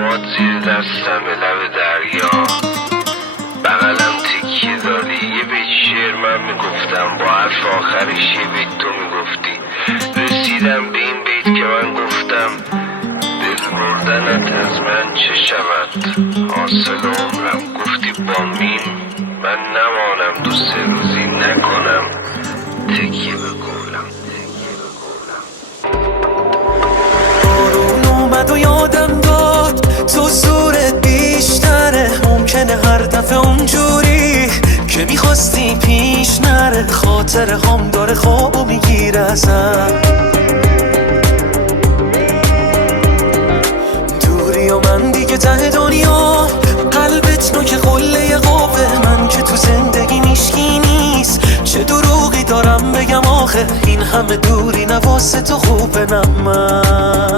مواد زیر دستم لب دریا، بغلم تکیه داری یه بیت شعر من میگفتم، با حرف آخرش یه بیت تو میگفتی. رسیدم به این بیت که من گفتم دل بردنت از من چه شود، حاصل عمرم گفتی با مین من نمانم، دو سه روزی نکنم تکیه به قولم. بارون اومد و یادم داد تو زورت بیشتره، ممکنه هر دفعه اونجوری که میخواستی پیش نره، خاطر هم داره خوابو میگیره ازم، دوری و من دیگه ته دنیا، قلبت نوک قله قوه، من که تو زندگی میشکی نیست، چه دروغی دارم بگم آخه، این همه دوری نواسه تو خوبه نه من